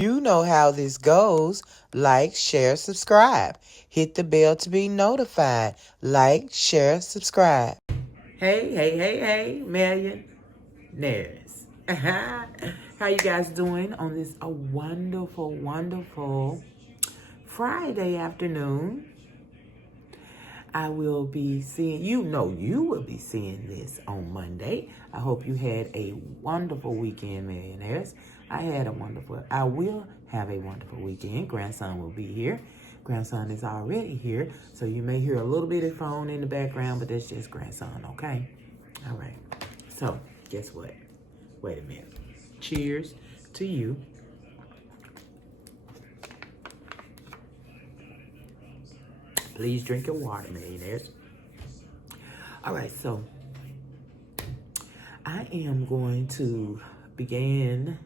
You know how this goes. Like, share, subscribe. Hit the bell to be notified. Like, share, subscribe. Hey, millionaires. How you guys doing on this wonderful Friday afternoon? I will be seeing, you will be seeing this on Monday. I hope you had a wonderful weekend, millionaires. I will have a wonderful weekend. Grandson will be here. Grandson is already here, so you may hear a little bit of phone in the background, but that's just grandson, okay? All right. So, guess what? Wait a minute. Cheers to you. Please drink your water, millionaires. All right, so I am going to begin,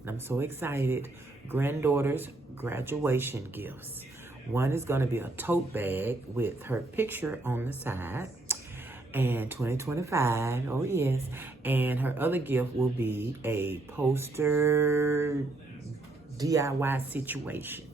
and I'm so excited, granddaughter's graduation gifts. One is going to be a tote bag with her picture on the side, and 2025, oh yes, and her other gift will be a poster DIY situation.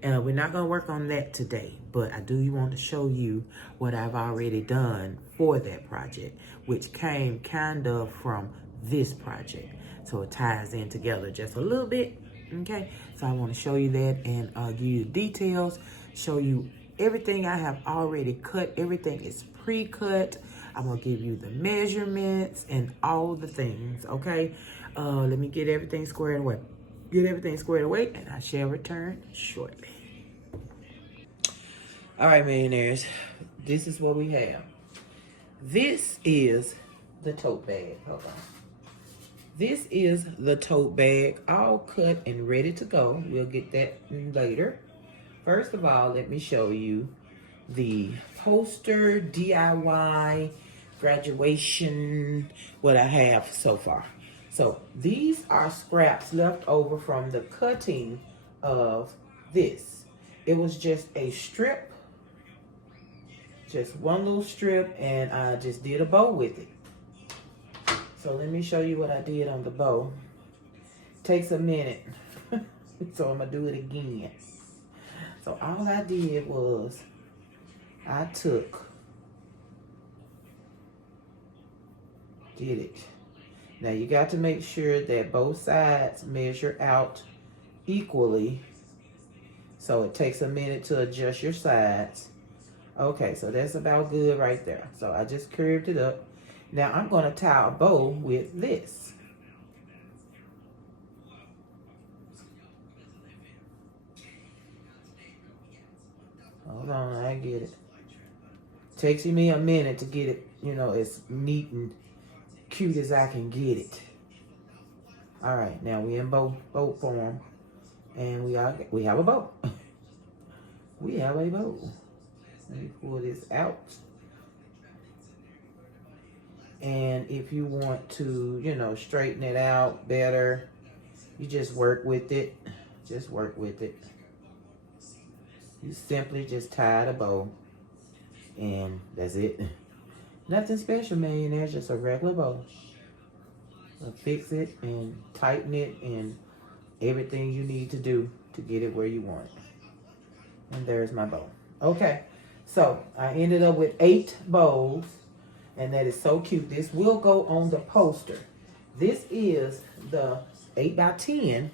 We're not going to work on that today, but I do want to show you what I've already done for that project, which came kind of from this project. So it ties in together just a little bit, okay? So I want to show you that and give you the details, show you everything I have already cut. Everything is pre-cut. I'm going to give you the measurements and all the things, okay? Let me get everything squared away. And I shall return shortly. All right, millionaires, this is what we have. This is the tote bag. Hold on. This is the tote bag, all cut and ready to go. We'll get that later. First of all, let me show you the poster DIY graduation, what I have so far. So these are scraps left over from the cutting of this. It was just a strip, just one little strip, and I just did a bow with it. So let me show you what I did on the bow. Takes a minute, so I'm gonna do it again. So all I did was I did it. Now you got to make sure that both sides measure out equally. So it takes a minute to adjust your sides. Okay, so that's about good right there. So I just curved it up. Now I'm going to tie a bow with this. Hold on, I get it. Takes me a minute to get it, as neat and cute as I can get it. All right, now we in bow form, and we have a bow. We have a bow. Let me pull this out. And if you want to, straighten it out better, you just work with it. Just work with it. You simply just tie the bow, and that's it. Nothing special, millionaires, just a regular bow. Fix it and tighten it and everything you need to do to get it where you want it. And there's my bow. Okay, so I ended up with 8 bows, and that is so cute. This will go on the poster. This is the 8x10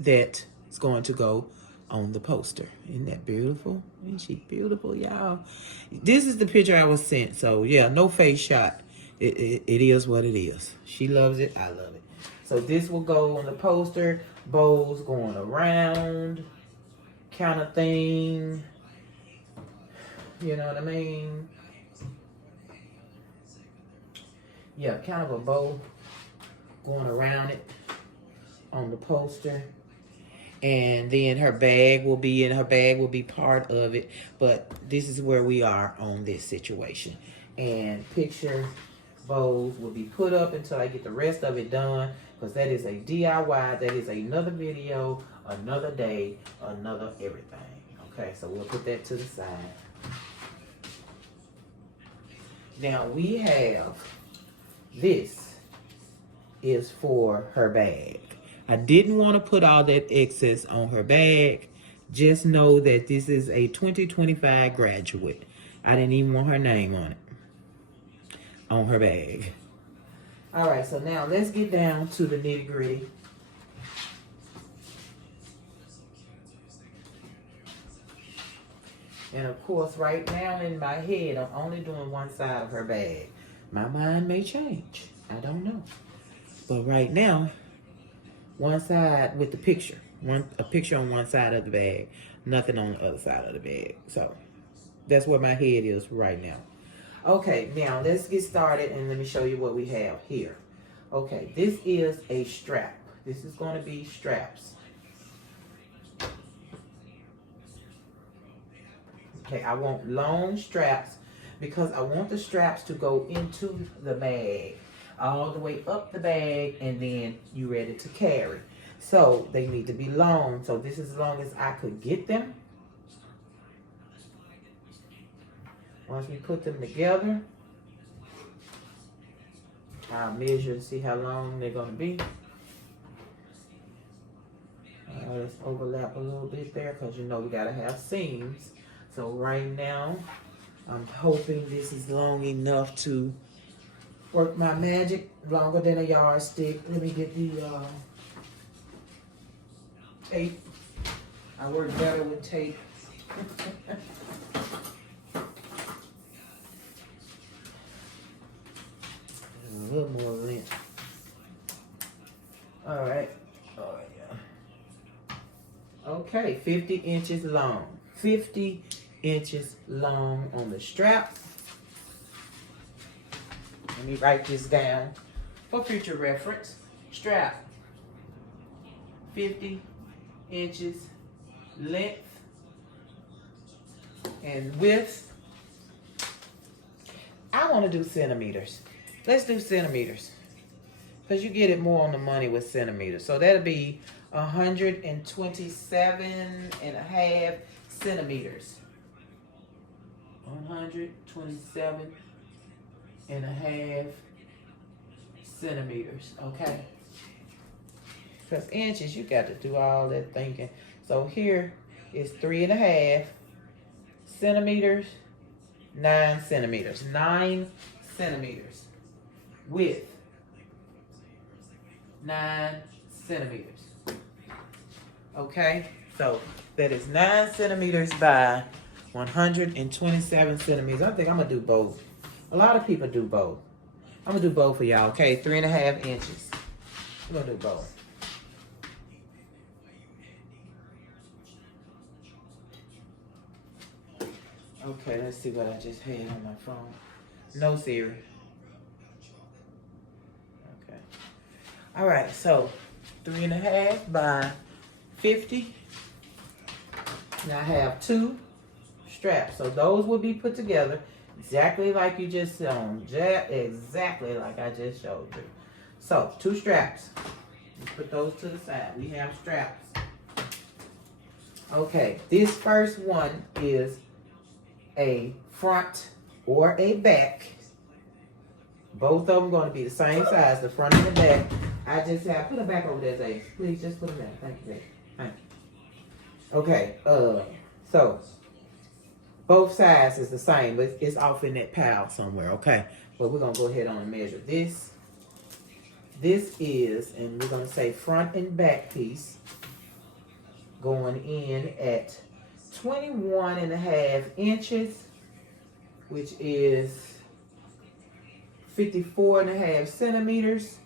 that is going to go on the poster. Isn't that beautiful? Isn't she beautiful, y'all? This is the picture I was sent, so yeah, no face shot. It is what it is. She loves it, I love it. So this will go on the poster, bows going around, kind of thing. You know what I mean? Yeah, kind of a bow going around it on the poster. And then her bag will be part of it. But this is where we are on this situation. And picture bows will be put up until I get the rest of it done, because that is a DIY. That is another video, another day, another everything. Okay, so we'll put that to the side. Now we have, this is for her bag. I didn't want to put all that excess on her bag. Just know that this is a 2025 graduate. I didn't even want her name on it, on her bag. All right, so now let's get down to the nitty gritty. And of course, right now in my head, I'm only doing one side of her bag. My mind may change. I don't know. But right now, one side with the picture. A picture on one side of the bag. Nothing on the other side of the bag. So, that's where my head is right now. Okay, now let's get started and let me show you what we have here. Okay, this is a strap. This is going to be straps. Okay, I want long straps because I want the straps to go into the bag, all the way up the bag, and then you ready to carry. So they need to be long. So this is as long as I could get them. Once we put them together, I'll measure and see how long they're going to be. Let's overlap a little bit there because you know we got to have seams. So right now, I'm hoping this is long enough to work my magic, longer than a yardstick. Let me get the tape. I work better with tape. A little more length. All right. Oh, yeah. Okay, 50 inches long. 50 inches long on the strap. Let me write this down for future reference. Strap, 50 inches length and width. I want to do centimeters. Let's do centimeters because you get it more on the money with centimeters. So that'll be 127 and a half centimeters. 127 and a half centimeters, okay? Because inches, you got to do all that thinking. So here is 3.5 centimeters, 9 centimeters, 9 centimeters. Width, 9 centimeters. Okay, so that is 9 centimeters by 127 centimeters. I think I'm gonna do both. A lot of people do both. I'm gonna do both for y'all, okay? 3.5 inches. I'm gonna do both. Okay, let's see what I just had on my phone. No Siri. Okay. All right, so 3.5 by 50. Now I have 2 straps. So those will be put together exactly like you just shown. Exactly like I just showed you. So 2 straps. Put those to the side. We have straps. Okay, this first one is a front or a back. Both of them going to be the same size, the front and the back. I just have, put them back over there, Zay. Please, just put them there. Thank you, Zay. Thank you. Okay, so both sides is the same, but it's off in that pile somewhere, okay? But we're going to go ahead on and measure this. This is, and we're going to say front and back piece, going in at 21.5 inches, which is 54.5 centimeters.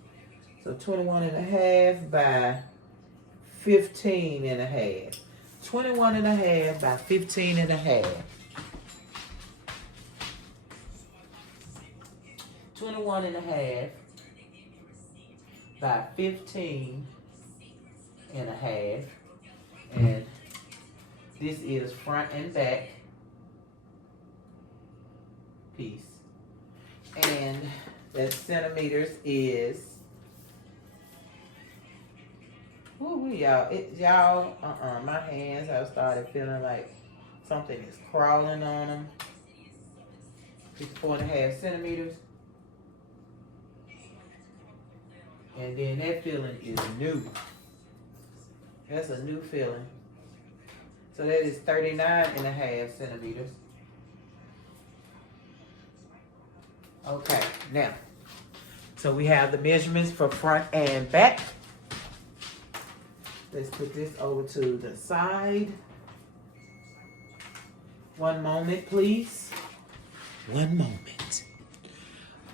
So 21.5 by 15.5. 21.5 by 15.5. 21.5 by 15.5. And this is front and back piece. And that centimeters is, y'all, my hands have started feeling like something is crawling on them. 4.5 centimeters. And then that feeling is new. That's a new feeling. So that is 39.5 centimeters. Okay, now, so we have the measurements for front and back. Let's put this over to the side. One moment, please. One moment.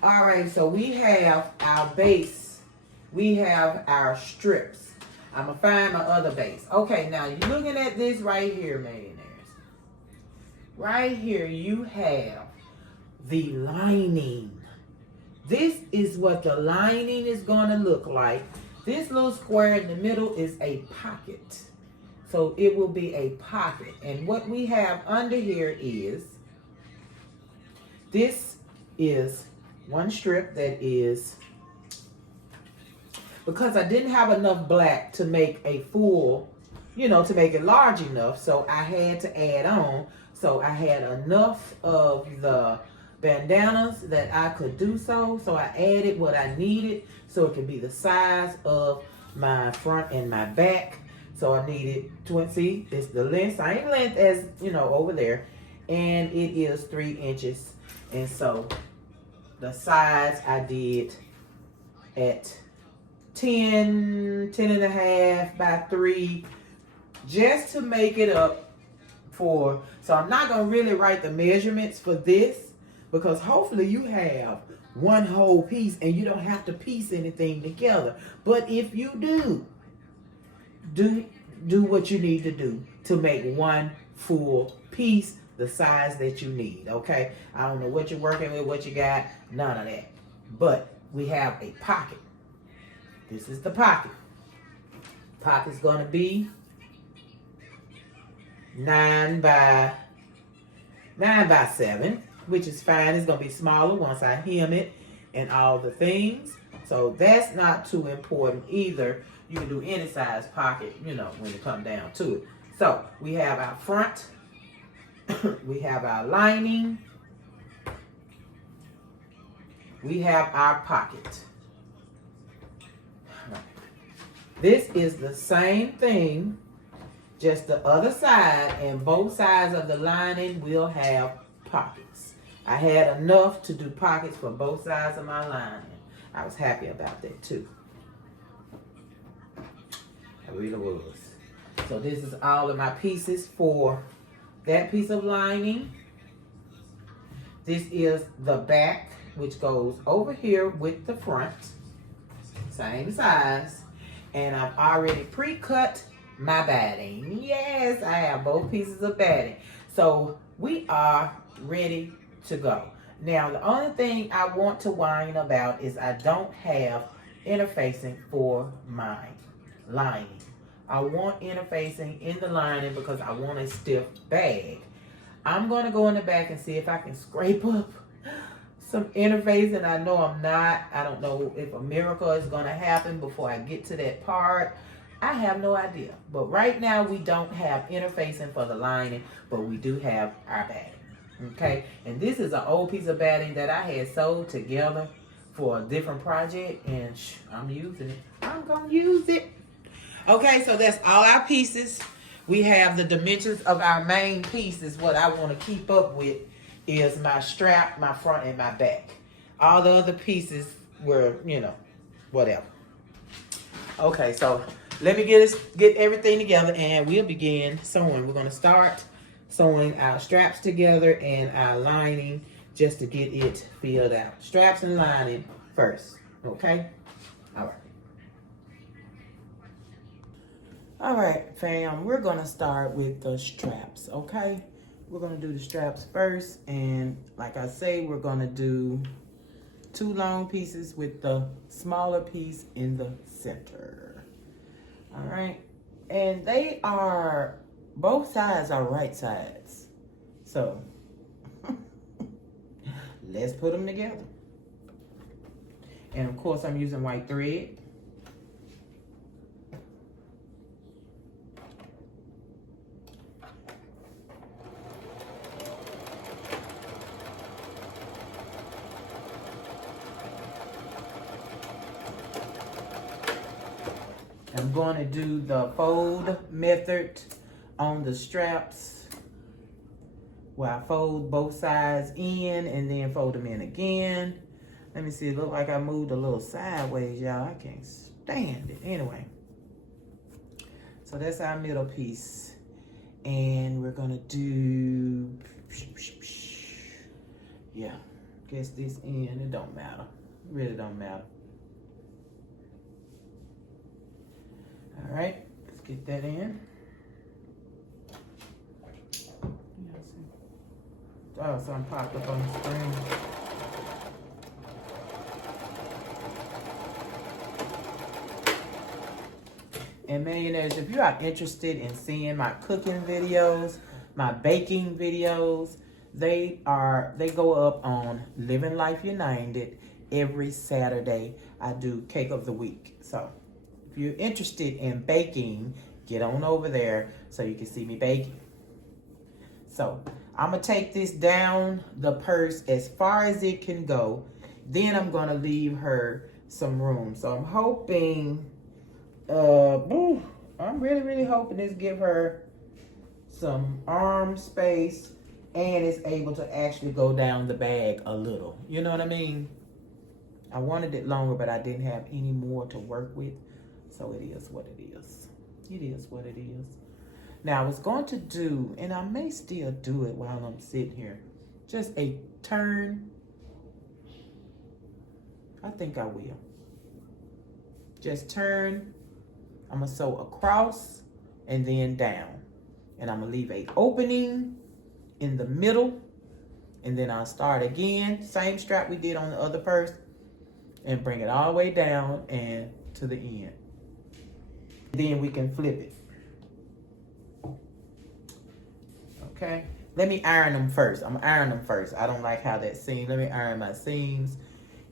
All right, so we have our base. We have our strips. I'm going to find my other base. Okay, now you're looking at this right here, millionaires. Right here, you have the lining. This is what the lining is going to look like. This little square in the middle is a pocket. So it will be a pocket. And what we have under here is, this is one strip that is, because I didn't have enough black to make a full, to make it large enough, so I had to add on. So I had enough of the bandanas that I could do so. So I added what I needed so it could be the size of my front and my back. So I needed 20, it's the length, same length as, over there. And it is 3 inches. And so the sides I did at 10 and a half by 3, just to make it up for, so I'm not going to really write the measurements for this, because hopefully you have one whole piece and you don't have to piece anything together. But if you do what you need to do to make one full piece the size that you need, okay? I don't know what you're working with, what you got, none of that. But we have a pocket. This is the pocket. Pocket's going to be 9 by 7, which is fine. It's going to be smaller once I hem it and all the things. So that's not too important either. You can do any size pocket, when it comes down to it. So we have our front. We have our lining. We have our pocket. This is the same thing, just the other side, and both sides of the lining will have pockets. I had enough to do pockets for both sides of my lining. I was happy about that too. I really was. So this is all of my pieces for that piece of lining. This is the back, which goes over here with the front. Same size. And I've already pre-cut my batting. Yes, I have both pieces of batting. So we are ready to go. Now, the only thing I want to whine about is I don't have interfacing for my lining. I want interfacing in the lining because I want a stiff bag. I'm going to go in the back and see if I can scrape up some interfacing. I know I'm not. I don't know if a miracle is going to happen before I get to that part. I have no idea. But right now we don't have interfacing for the lining, but we do have our batting. Okay, and this is an old piece of batting that I had sewed together for a different project, and I'm using it. I'm going to use it. Okay, so that's all our pieces. We have the dimensions of our main pieces. What I want to keep up with is my strap, my front, and my back. All the other pieces were, whatever. Okay, so let me get everything together and we'll begin sewing. We're going to start sewing our straps together and our lining just to get it filled out. Straps and lining first, okay? All right. All right, fam, we're going to start with the straps, okay? We're going to do the straps first, and like I say, we're going to do 2 long pieces with the smaller piece in the center. All right, and they are, both sides are right sides. So, let's put them together. And of course, I'm using white thread. I'm going to do the fold method on the straps, where I fold both sides in and then fold them in again. Let me see, it look like I moved a little sideways, y'all. I can't stand it. Anyway, so that's our middle piece. And we're gonna do, yeah, guess this in, it don't matter. It really don't matter. All right, let's get that in. Oh, something popped up on the screen. And millionaires, if you are interested in seeing my cooking videos, my baking videos, they go up on Living Life United every Saturday. I do cake of the week. So if you're interested in baking, get on over there so you can see me baking. So I'm gonna take this down the purse as far as it can go. Then I'm gonna leave her some room. So I'm hoping, I'm really hoping this give her some arm space and is able to actually go down the bag a little. You know what I mean? I wanted it longer, but I didn't have any more to work with. So it is what it is. It is what it is. Now I was going to do, and I may still do it while I'm sitting here, just a turn. I think I will. Just turn. I'm gonna sew across and then down. And I'm gonna leave a opening in the middle. And then I'll start again, same strap we did on the other purse, and bring it all the way down and to the end. Then we can flip it. Okay, let me iron them first. I'm gonna iron them first. I don't like how that seams. Let me iron my seams,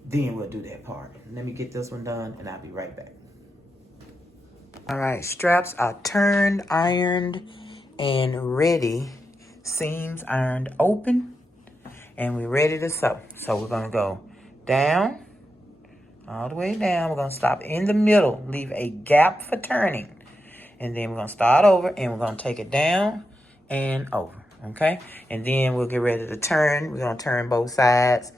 then we'll do that part. Let me get this one done and I'll be right back. All right, straps are turned, ironed, and ready. Seams ironed open, and we're ready to sew. So we're gonna go down, all the way down. We're gonna stop in the middle, leave a gap for turning. And then we're gonna start over and we're gonna take it down and over, okay? And then we'll get ready to turn. We're gonna turn both sides,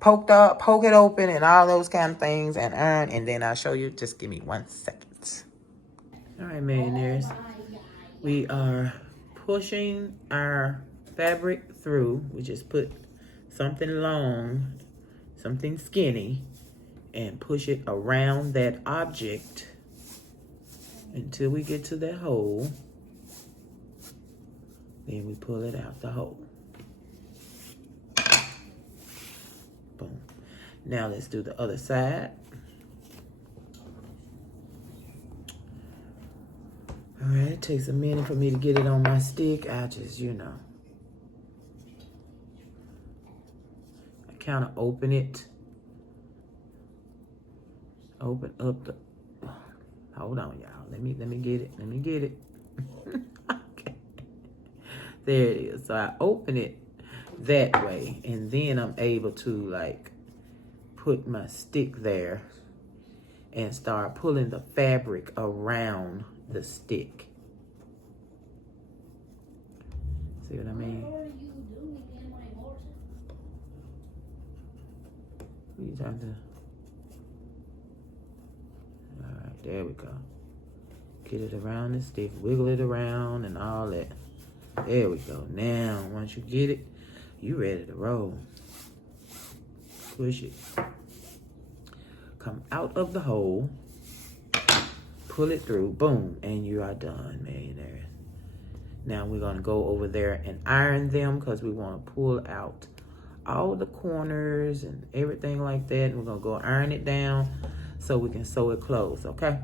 poke it open and all those kind of things and iron, and then I'll show you. Just give me 1 second. All right, millionaires. We are pushing our fabric through. We just put something long, something skinny, and push it around that object until we get to that hole. Then we pull it out the hole. Boom. Now let's do the other side. All right, it takes a minute for me to get it on my stick. I just, I kind of open it. Open up the, hold on, y'all. Let me get it. Let me get it. Okay. There it is. So I open it that way, and then I'm able to like put my stick there and start pulling the fabric around the stick. See what I mean? What are you talking to? All right, there we go. Get it around the stick, wiggle it around and all that. There we go. Now, once you get it, you ready to roll. Push it. Come out of the hole. Pull it through. Boom. And you are done, millionaires. Now we're going to go over there and iron them because we want to pull out all the corners and everything like that. And we're going to go iron it down so we can sew it closed, okay?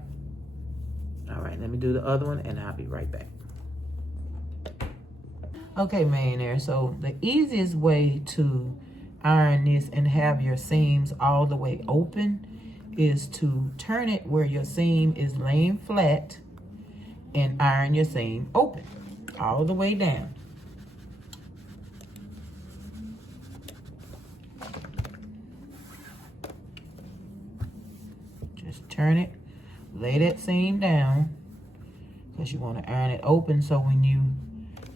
All right, let me do the other one and I'll be right back. Okay, millionaire, so the easiest way to iron this and have your seams all the way open is to turn it where your seam is laying flat and iron your seam open all the way down. Just turn it lay that seam down because you want to iron it open, so when you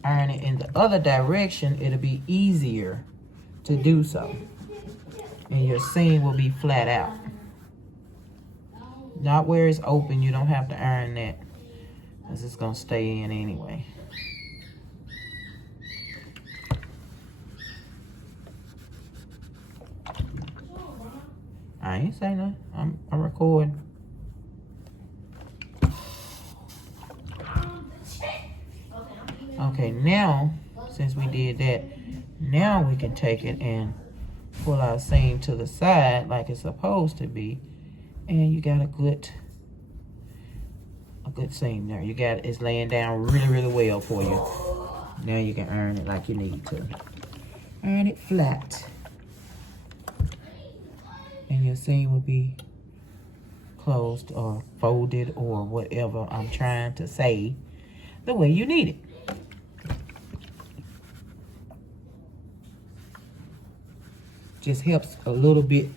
iron it in the other direction, it'll be easier to do so. And your seam will be flat out. Not where it's open, you don't have to iron that because it's going to stay in anyway. I ain't saying nothing. I'm recording. Okay, now, since we did that, now we can take it and pull our seam to the side like it's supposed to be. And you got a good seam there. You got it's laying down really, really well for you. Now you can iron it like you need to. Iron it flat. And your seam will be closed or folded or whatever I'm trying to say the way you need it. Just helps a little bit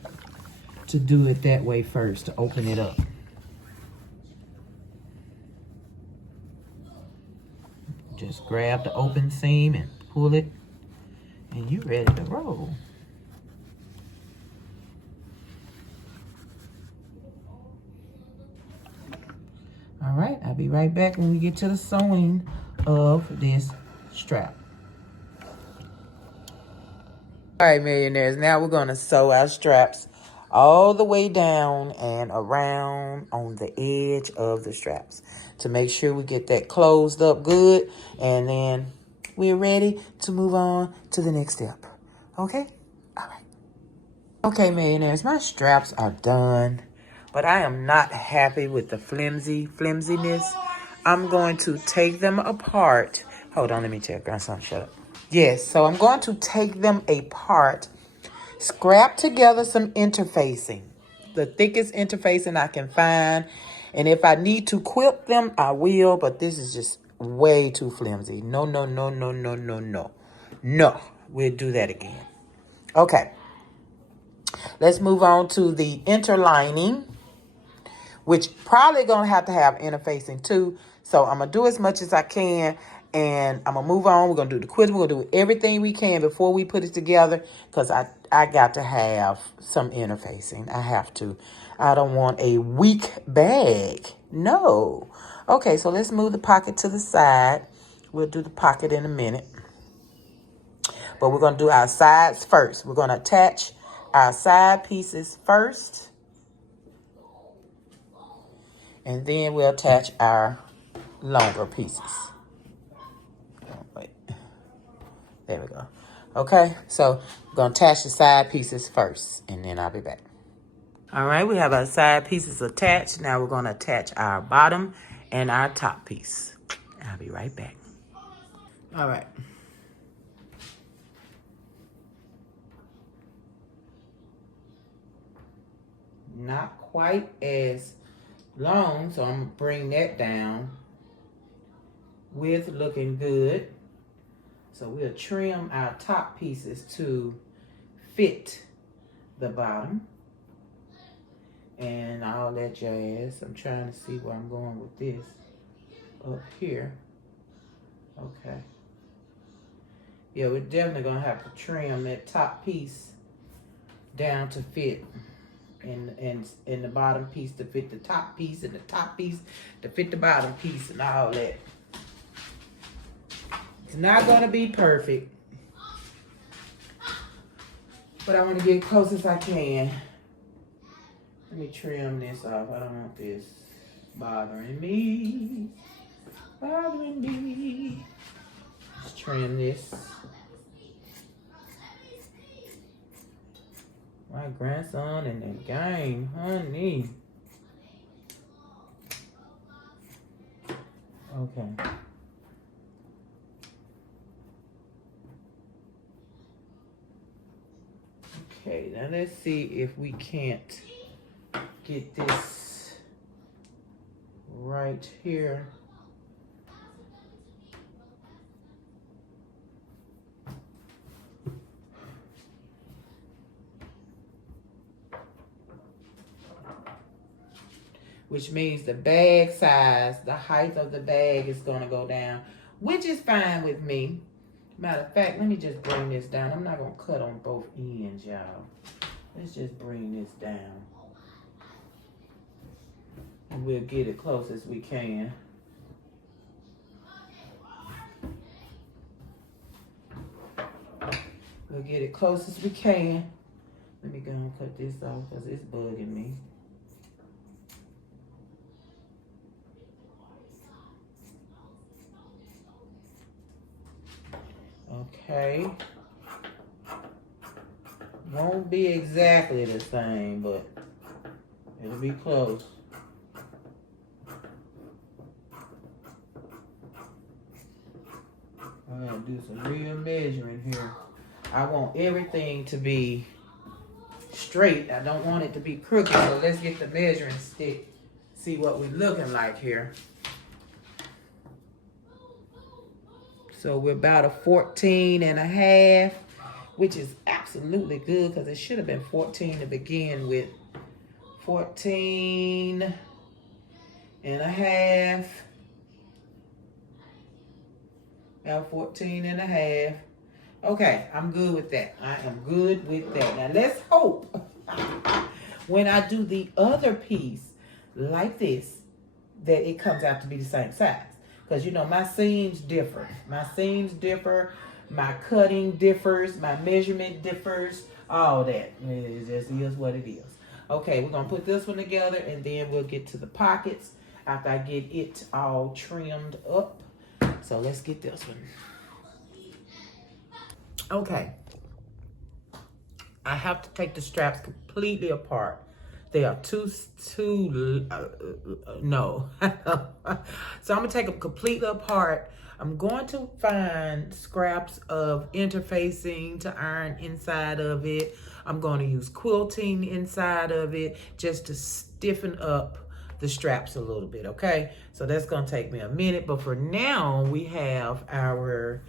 to do it that way first, to open it up. Just grab the open seam and pull it, and you're ready to roll. All right, I'll be right back when we get to the sewing of this strap. All right, millionaires, now we're going to sew our straps all the way down and around on the edge of the straps to make sure we get that closed up good, and then we're ready to move on to the next step. Okay? All right. Okay, millionaires, my straps are done, but I am not happy with the flimsiness. I'm going to take them apart. Hold on, let me check. Grandson, shut up. Yes, so I'm going to take them apart, scrap together some interfacing, the thickest interfacing I can find. And if I need to quilt them, I will, but this is just way too flimsy. No, no, no, no, no, no, no. No, we'll do that again. Okay, let's move on to the interlining, which probably going to have interfacing too. So I'm going to do as much as I can, and I'm going to move on. We're going to do the quilting. We're going to do everything we can before we put it together, because I got to have some interfacing. I have to. I don't want a weak bag. No. Okay, so let's move the pocket to the side. We'll do the pocket in a minute. But we're going to do our sides first. We're going to attach our side pieces first. And then we'll attach our longer pieces. Oh, wait. There we go. Okay, so we're going to attach the side pieces first, and then I'll be back. All right, we have our side pieces attached. Now we're going to attach our bottom and our top piece. I'll be right back. All right. Not quite as long, so I'm going to bring that down. Width looking good. So we'll trim our top pieces to fit the bottom and all that jazz. I'm trying to see where I'm going with this up here. Okay. Yeah, we're definitely gonna have to trim that top piece down to fit, and the bottom piece to fit the top piece, and the top piece to fit the bottom piece, and all that. It's not gonna be perfect, but I want to get as close as I can. Let me trim this off. I don't want this bothering me. Bothering me. Let's trim this. My grandson in the game, honey. Okay. Okay, now let's see if we can't get this right here. which means the bag size, the height of the bag is gonna go down, which is fine with me. Matter of fact, let me just bring this down. I'm not gonna cut on both ends, y'all. Let's just bring this down. And we'll get it close as we can. We'll get it close as we can. Let me go and cut this off because it's bugging me. Okay. Won't be exactly the same, but it'll be close. I'm gonna do some real measuring here. I want everything to be straight. I don't want it to be crooked. So let's get the measuring stick. See what we're looking like here. So we're about a 14 and a half, which is absolutely good because it should have been 14 to begin with. 14 and a half. About 14 and a half. Okay, I'm good with that. I am good with that. Now let's hope when I do the other piece like this, that it comes out to be the same size. Because, you know, my seams differ. My seams differ. My cutting differs. My measurement differs. All that. It just is what it is. Okay, we're going to put this one together, and then we'll get to the pockets after I get it all trimmed up. So let's get this one. Okay. I have to take the straps completely apart. They are no. So I'm gonna take them completely apart. I'm going to find scraps of interfacing to iron inside of it. I'm going to use quilting inside of it just to stiffen up the straps a little bit, okay? So that's gonna take me a minute, but for now, we have our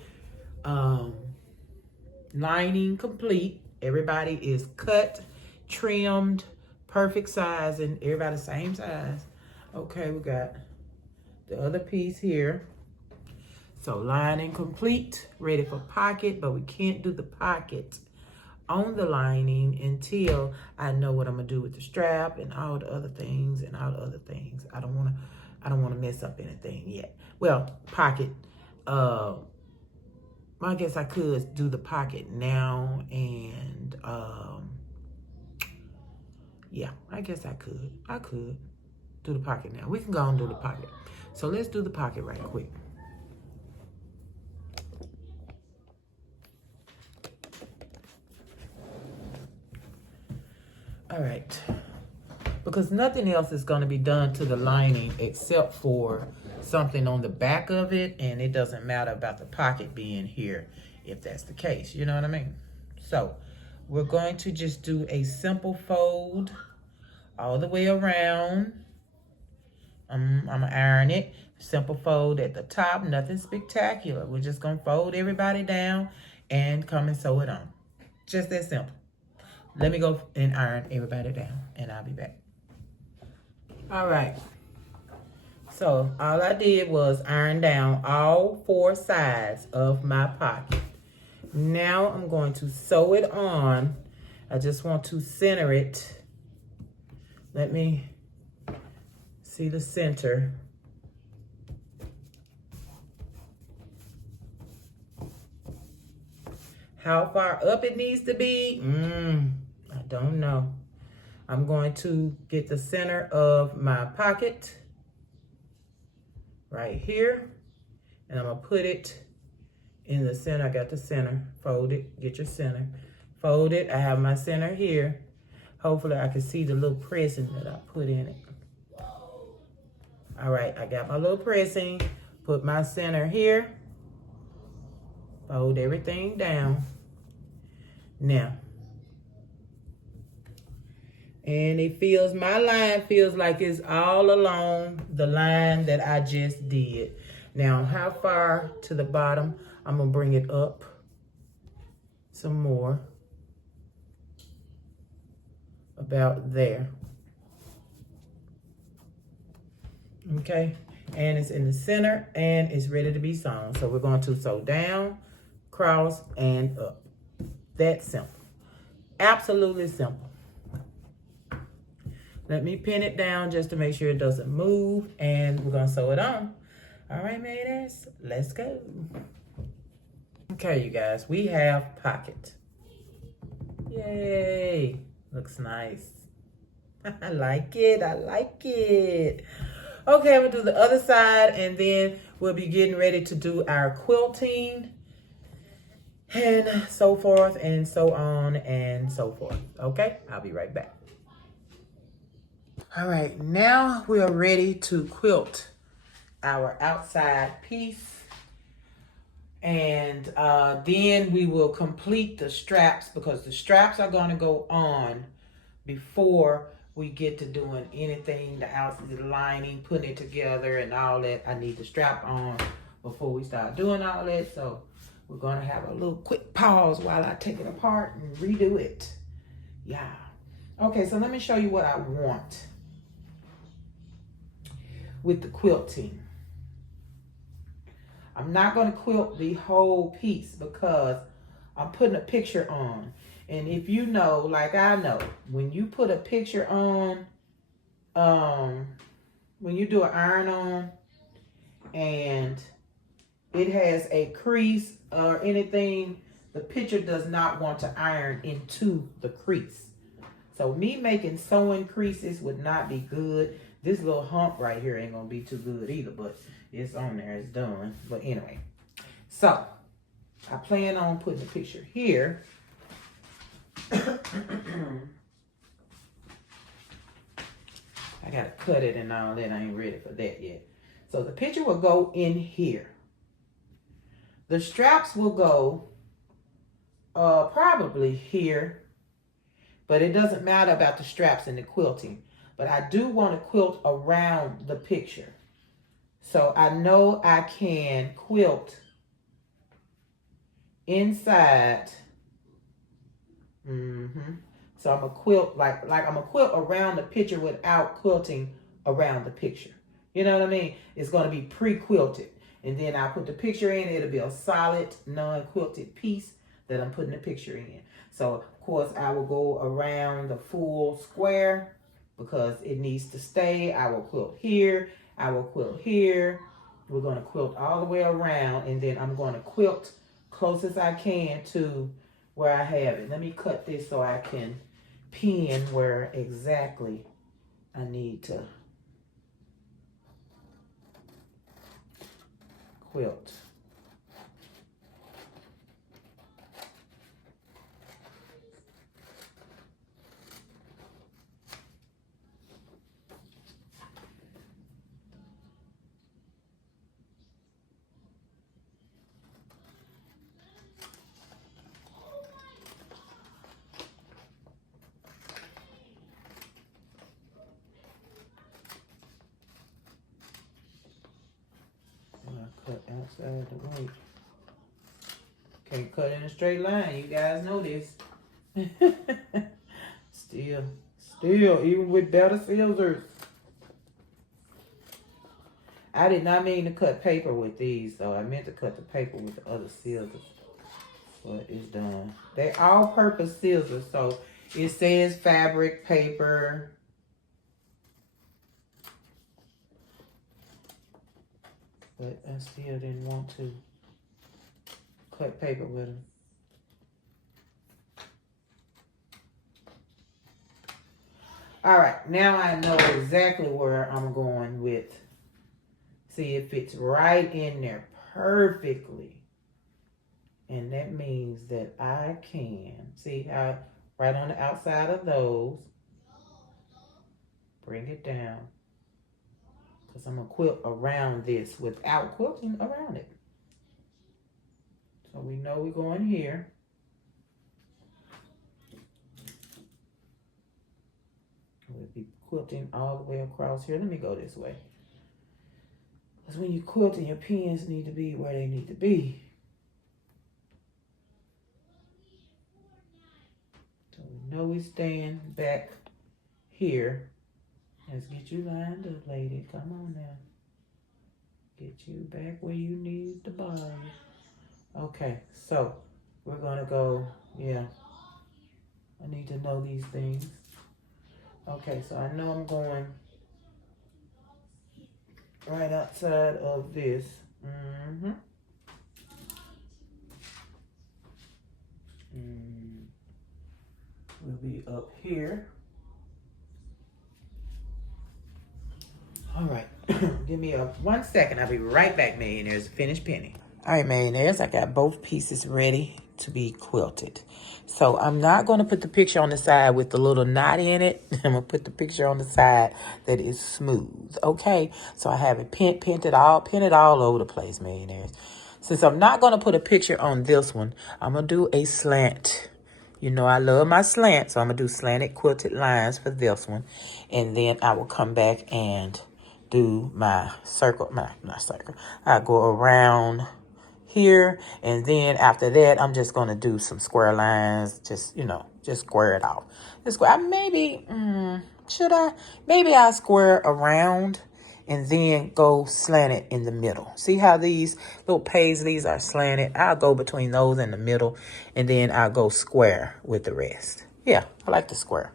lining complete. Everybody is cut, trimmed, perfect size, and everybody same size. Okay, we got the other piece here. So lining complete, ready for pocket, but we can't do the pocket on the lining until I know what I'm gonna do with the strap and all the other things I don't wanna mess up anything yet. Well, pocket, I guess I could do the pocket now and yeah, I guess I could do the pocket now. We can go and do the pocket. So let's do the pocket right quick. All right, because nothing else is going to be done to the lining except for something on the back of it, and it doesn't matter about the pocket being here if that's the case, you know what I mean? So we're going to just do a simple fold all the way around. I'm gonna iron it. Simple fold at the top, nothing spectacular. We're just gonna fold everybody down and come and sew it on. Just that simple. Let me go and iron everybody down, and I'll be back. All right. So all I did was iron down all 4 sides of my pocket. Now I'm going to sew it on. I just want to center it. Let me see the center. How far up it needs to be? I don't know. I'm going to get the center of my pocket right here, and I'm gonna put it in the center. I got the center. Fold it, get your center. Fold it, I have my center here. Hopefully I can see the little pressing that I put in it. All right, I got my little pressing, put my center here. Fold everything down. Now, and it feels, my line feels like it's all along the line that I just did. Now, how far to the bottom? I'm gonna bring it up some more. About there. Okay, and it's in the center and it's ready to be sewn. So we're going to sew down, cross, and up. That's simple. Absolutely simple. Let me pin it down just to make sure it doesn't move, and we're gonna sew it on. All right, mateys, let's go. Okay, you guys, we have pocket. Yay, looks nice. I like it, I like it. Okay, we'll do the other side, and then we'll be getting ready to do our quilting and so forth and so on and so forth. Okay, I'll be right back. All right, now we are ready to quilt our outside piece, and then we will complete the straps, because the straps are going to go on before we get to doing anything, the lining, putting it together and all that. I need the strap on before we start doing all that. So we're going to have a little quick pause while I take it apart and redo it. Yeah. Okay, so let me show you what I want with the quilting. I'm not going to quilt the whole piece because I'm putting a picture on. And if you know, like I know, when you put a picture on, when you do an iron on and it has a crease or anything, the picture does not want to iron into the crease. So me making sewing creases would not be good. This little hump right here ain't gonna be too good either, but it's on there, it's done. But anyway, so I plan on putting the picture here. I gotta cut it and all that. I ain't ready for that yet. So the picture will go in here. The straps will go probably here, but it doesn't matter about the straps and the quilting. But I do want to quilt around the picture. So I know I can quilt inside. So I'm gonna quilt like I'm gonna quilt around the picture without quilting around the picture. You know what I mean? It's gonna be pre-quilted. And then I put the picture in, it'll be a solid, non-quilted piece that I'm putting the picture in. So of course I will go around the full square because it needs to stay. I will quilt here, I will quilt here. We're gonna quilt all the way around, and then I'm gonna quilt close as I can to where I have it. Let me cut this so I can pin where exactly I need to quilt. Cut outside the way. Can't cut in a straight line. You guys know this. Still, even with better scissors. I did not mean to cut paper with these, though. I meant to cut the paper with the other scissors. But it's done. They all-purpose scissors, so it says fabric, paper. But I still didn't want to cut paper with them. All right, now I know exactly where I'm going with. See, it fits right in there perfectly. And that means that I can, see how right on the outside of those, bring it down. Because I'm going to quilt around this without quilting around it. So we know we're going here. We'll be quilting all the way across here. Let me go this way. Because when you're quilting, your pins need to be where they need to be. So we know we're staying back here. Let's get you lined up, lady. Come on now. Get you back where you need to be. Okay, so we're gonna go, yeah. I need to know these things. Okay, so I know I'm going right outside of this. Mm-hmm. We'll be up here. All right, give me 1 second. I'll be right back, millionaires. Finish pinning. All right, millionaires, I got both pieces ready to be quilted. So I'm not going to put the picture on the side with the little knot in it. I'm going to put the picture on the side that is smooth, okay? So I have it pin it all over the place, millionaires. Since I'm not going to put a picture on this one, I'm going to do a slant. You know I love my slant, so I'm going to do slanted quilted lines for this one. And then I will come back and do my circle, not circle. I go around here, and then after that I'm just going to do some square lines, just just square it off. Maybe I'll square around and then go slanted in the middle. See how these little paisleys are slanted? I'll go between those in the middle, and then I'll go square with the rest. Yeah, I like the square.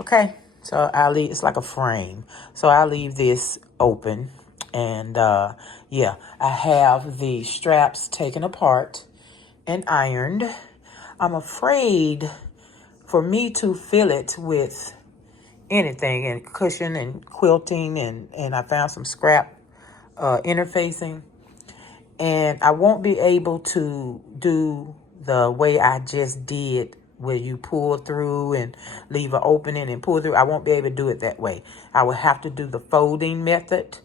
Okay, so I'll leave, it's like a frame. So I'll leave this open. And yeah, I have the straps taken apart and ironed. I'm afraid for me to fill it with anything, and cushion and quilting, and I found some scrap interfacing, and I won't be able to do the way I just did, where you pull through and leave an opening and pull through. I won't be able to do it that way. I will have to do the folding method,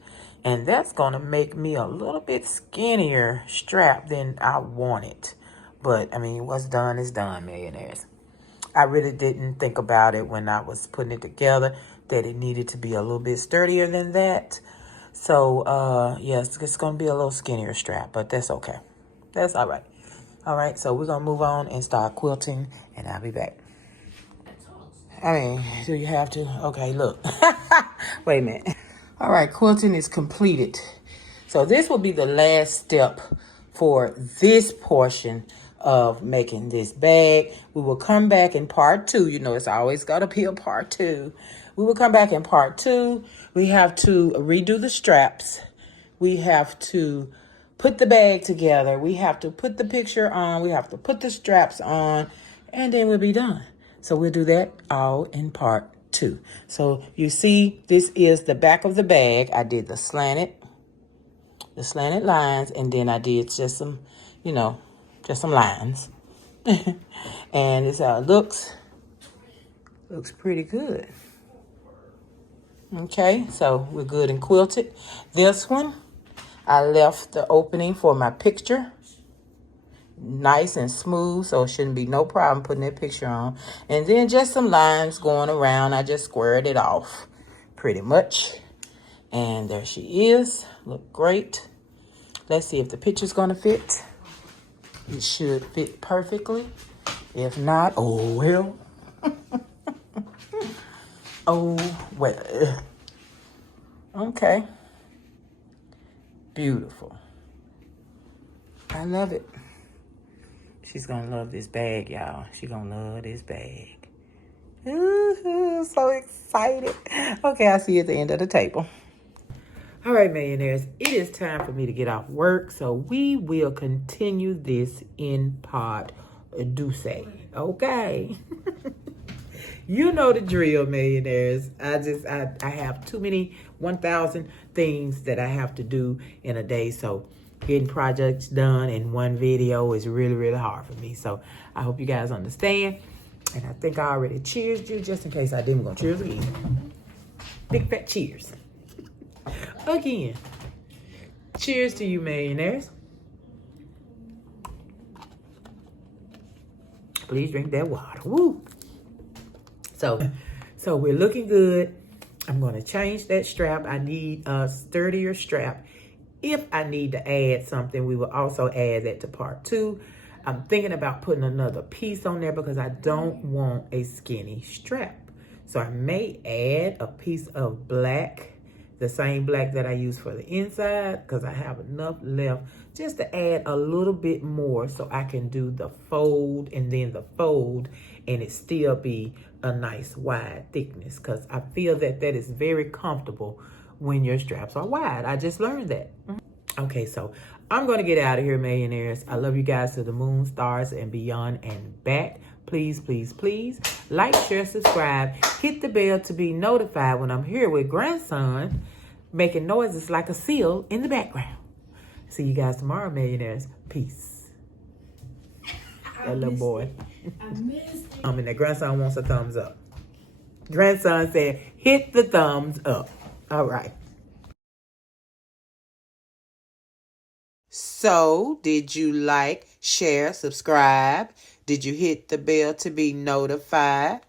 and that's going to make me a little bit skinnier strap than I wanted. But I mean, what's done is done, millionaires. I really didn't think about it when I was putting it together, that it needed to be a little bit sturdier than that. So, yes, it's going to be a little skinnier strap, but that's okay. That's all right. All right, so we're going to move on and start quilting, and I'll be back. I mean, do you have to? Okay, look. Wait a minute. All right, quilting is completed. So this will be the last step for this portion of making this bag. We will come back in part 2. You know, it's always got to be a part 2. We will come back in part 2. We have to redo the straps. We have to put the bag together. We have to put the picture on. We have to put the straps on, and then we'll be done. So we'll do that all in part 2. So you see, this is the back of the bag. I did the slanted lines, and then I did just some, just some lines. And this how it looks. Looks pretty good. Okay, so we're good and quilted. This one, I left the opening for my picture. Nice and smooth, so it shouldn't be no problem putting that picture on. And then just some lines going around. I just squared it off pretty much. And there she is. Look great. Let's see if the picture's going to fit. It should fit perfectly. If not, oh well. Oh well. Okay. Beautiful. I love it. She's going to love this bag, y'all. She's going to love this bag. Ooh, so excited. Okay, I'll see you at the end of the table. All right, millionaires, it is time for me to get off work, so we will continue this in part 2. Okay. You know the drill, millionaires. I have too many 1,000 things that I have to do in a day, so getting projects done in one video is really, really hard for me. So I hope you guys understand. And I think I already cheersed you. Just in case I didn't, we're going to cheers again. Big fat cheers. Again. Cheers to you, millionaires. Please drink that water. Woo. So we're looking good. I'm going to change that strap. I need a sturdier strap. If I need to add something, we will also add that to part 2. I'm thinking about putting another piece on there because I don't want a skinny strap. So I may add a piece of black, the same black that I use for the inside, because I have enough left just to add a little bit more so I can do the fold and then the fold and it still be a nice wide thickness, because I feel that that is very comfortable when your straps are wide. I just learned that. Okay, so I'm going to get out of here, millionaires. I love you guys to the moon, stars, and beyond and back. Please, please, please like, share, subscribe. Hit the bell to be notified when I'm here with grandson making noises like a seal in the background. See you guys tomorrow, millionaires. Peace. That little boy. I missed it. And the grandson wants a thumbs up. Grandson said, hit the thumbs up. All right. So, did you like, share, subscribe? Did you hit the bell to be notified?